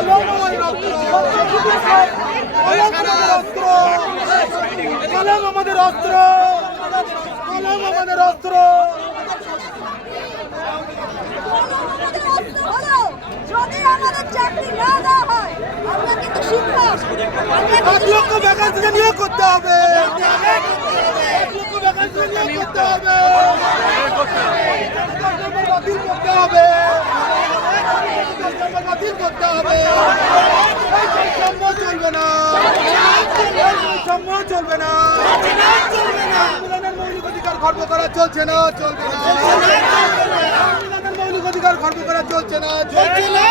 কলম আমাদের অস্ত্র, কলম আমাদের অস্ত্র, কলম আমাদের অস্ত্র। যদি আমাদের চাকরি না দেওয়া হয় আমরা কিন্তু শিক্ষক 1 লক্ষ ভ্যাকান্সি নিয়োগ করতে হবে, 1 লক্ষ ভ্যাকান্সি নিয়োগ করতে হবে, বাতিল করতে হবে, বাতিল করতে হবে। বৈষম্য চলবে না, বৈষম্য চলবে না, আন্দোলনের মৌলিক অধিকার খর্ব করা চলছে না, চলবে না, আন্দোলনের মৌলিক অধিকার খর্ব করা চলছে না, চলছে না।